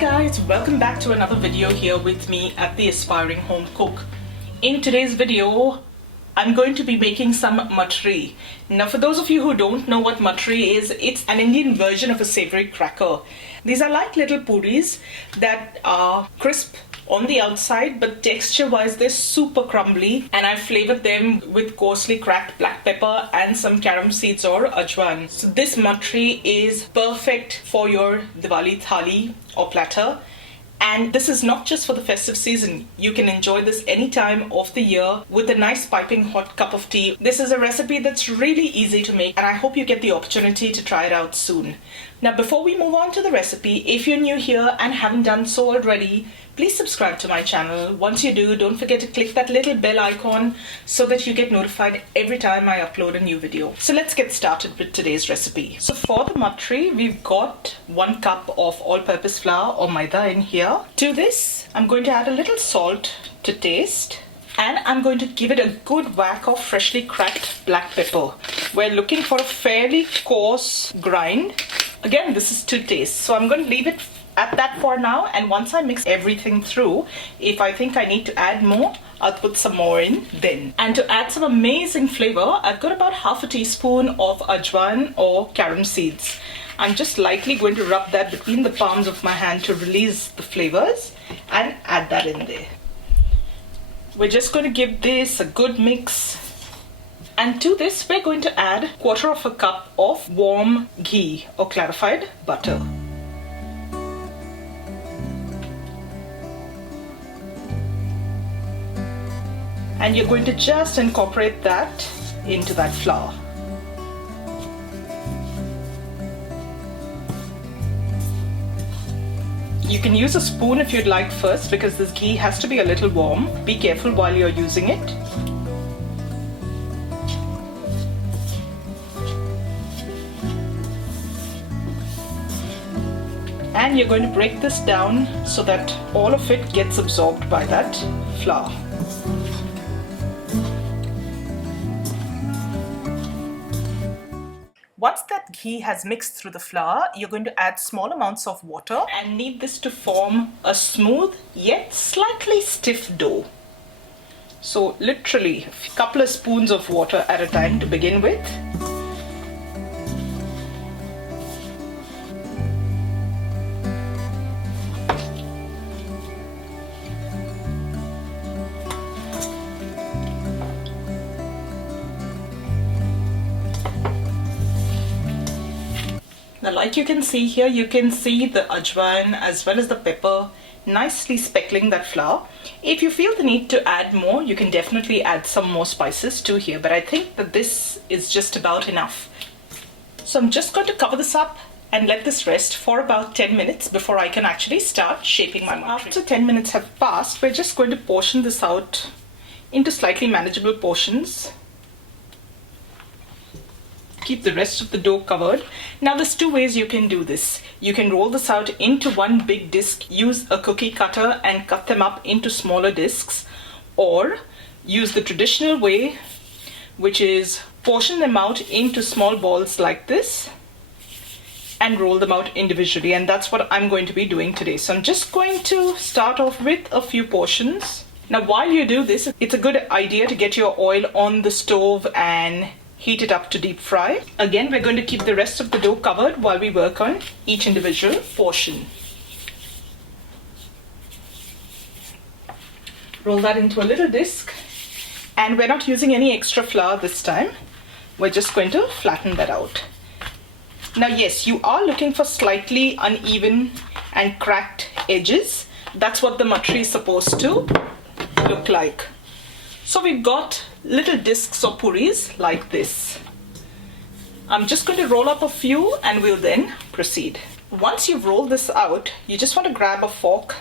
guys, welcome back to another video here with me at the Aspiring Home Cook. In today's video, I'm going to be making some Mathri. Now for those of you who don't know what Mathri is, it's an Indian version of a savory cracker. These are like little puris that are crisp on the outside, but texture-wise they're super crumbly, and I flavored them with coarsely cracked black pepper and some carom seeds or ajwan. So this Mathri is perfect for your Diwali thali or platter. And this is not just for the festive season. You can enjoy this any time of the year with a nice piping hot cup of tea. This is a recipe that's really easy to make, and I hope you get the opportunity to try it out soon. Now before we move on to the recipe, if you're new here and haven't done so already, please subscribe to my channel. Once you do, don't forget to click that little bell icon so that you get notified every time I upload a new video. So let's get started with today's recipe. So for the Mathri, we've got 1 cup of all-purpose flour or maida in here. To this, I'm going to add a little salt to taste, and I'm going to give it a good whack of freshly cracked black pepper. We're looking for a fairly coarse grind. Again, this is to taste, so I'm going to leave it at that for now, and once I mix everything through, if I think I need to add more, I'll put some more in then. And to add some amazing flavor, I've got about half a teaspoon of ajwan or carom seeds. I'm just lightly going to rub that between the palms of my hand to release the flavors and add that in there. We're just going to give this a good mix. And to this, we're going to add 1/4 cup of warm ghee or clarified butter. And you're going to just incorporate that into that flour. You can use a spoon if you'd like first, because this ghee has to be a little warm. Be careful while you're using it. And you're going to break this down so that all of it gets absorbed by that flour. Once that ghee has mixed through the flour, you're going to add small amounts of water and knead this to form a smooth yet slightly stiff dough. So literally a couple of spoons of water at a time to begin with. Now, like you can see here, you can see the ajwan as well as the pepper nicely speckling that flour. If you feel the need to add more, you can definitely add some more spices too here, but I think that this is just about enough. So I'm just going to cover this up and let this rest for about 10 minutes before I can actually start shaping my Mathri. After 10 minutes have passed, we're just going to portion this out into slightly manageable portions. Keep the rest of the dough covered. Now there's 2 ways you can do this. You can roll this out into one big disc, use a cookie cutter and cut them up into smaller discs, or use the traditional way, which is portion them out into small balls like this and roll them out individually, and that's what I'm going to be doing today. So I'm just going to start off with a few portions. Now while you do this, it's a good idea to get your oil on the stove and heat it up to deep fry. Again, we're going to keep the rest of the dough covered while we work on each individual portion. Roll that into a little disc, and we're not using any extra flour this time. We're just going to flatten that out. Now yes, you are looking for slightly uneven and cracked edges. That's what the Mathri is supposed to look like. So we've got little discs or puris like this. I'm just going to roll up a few and we'll then proceed. Once you've rolled this out, you just want to grab a fork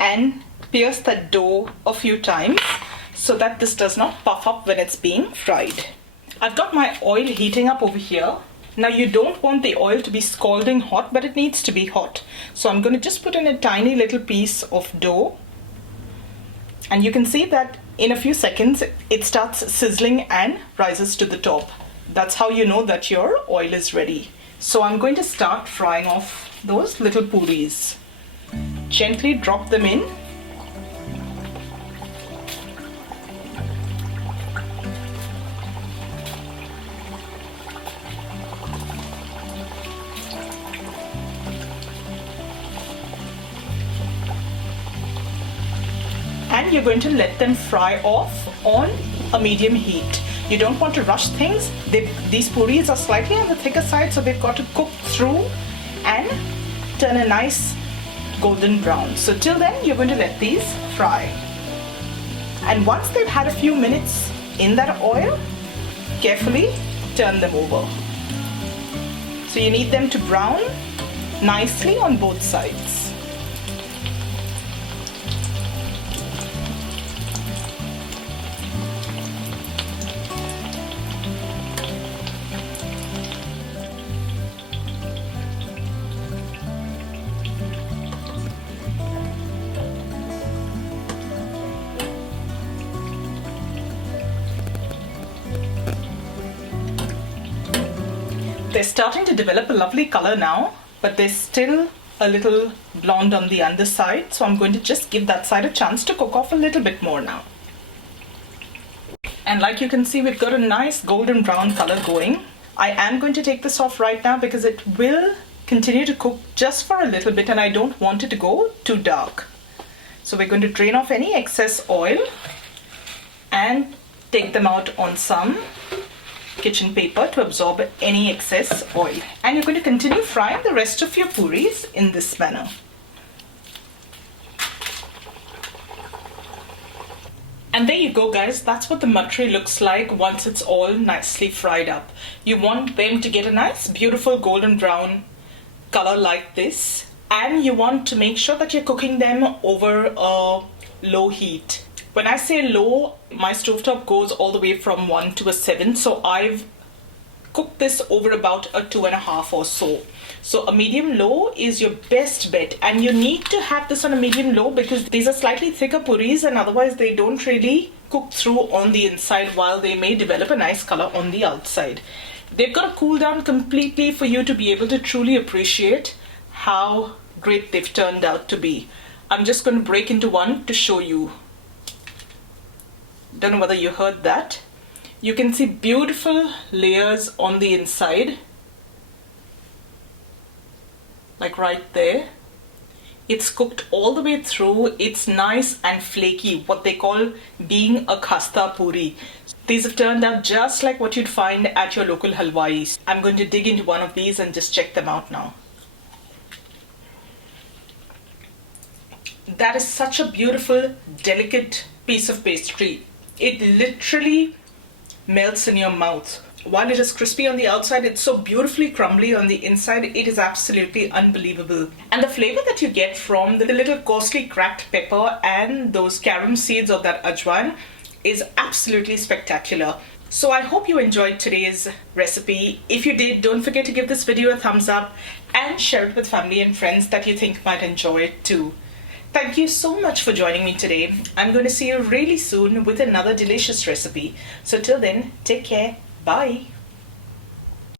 and pierce that dough a few times so that this does not puff up when it's being fried. I've got my oil heating up over here. Now you don't want the oil to be scalding hot, but it needs to be hot. So I'm going to just put in a tiny little piece of dough, and you can see that in a few seconds it starts sizzling and rises to the top. That's how you know that your oil is ready. So I'm going to start frying off those little puris. gently drop them in. And you're going to let them fry off on a medium heat. You don't want to rush things. These puris are slightly on the thicker side, so they've got to cook through and turn a nice golden brown. So till then, you're going to let these fry. And once they've had a few minutes in that oil, carefully turn them over. So you need them to brown nicely on both sides. They're starting to develop a lovely color now, but they're still a little blonde on the underside, so I'm going to just give that side a chance to cook off a little bit more now. And like you can see, we've got a nice golden brown color going. I am going to take this off right now because it will continue to cook just for a little bit and I don't want it to go too dark. So we're going to drain off any excess oil and take them out on some kitchen paper to absorb any excess oil. And you're going to continue frying the rest of your puris in this manner. And there you go guys, that's what the Mathri looks like once it's all nicely fried up. You want them to get a nice beautiful golden brown color like this, and you want to make sure that you're cooking them over a low heat. When I say low, my stovetop goes all the way from 1 to a 7, so I've cooked this over about a 2.5 or so. So a medium low is your best bet, and you need to have this on a medium low because these are slightly thicker puris and otherwise they don't really cook through on the inside while they may develop a nice color on the outside. They've got to cool down completely for you to be able to truly appreciate how great they've turned out to be. I'm just going to break into one to show you. Don't know whether you heard that. You can see beautiful layers on the inside, like right there. It's cooked all the way through. It's nice and flaky, what they call being a khasta puri. These have turned out just like what you'd find at your local Halwai. I'm going to dig into one of these and just check them out now. That is such a beautiful, delicate piece of pastry. It literally melts in your mouth. While it is crispy on the outside, it's so beautifully crumbly on the inside. It is absolutely unbelievable. And the flavor that you get from the little coarsely cracked pepper and those carom seeds of that ajwain is absolutely spectacular. So I hope you enjoyed today's recipe. If you did, don't forget to give this video a thumbs up and share it with family and friends that you think might enjoy it too. Thank you so much for joining me today. I'm going to see you really soon with another delicious recipe. So till then, take care. Bye.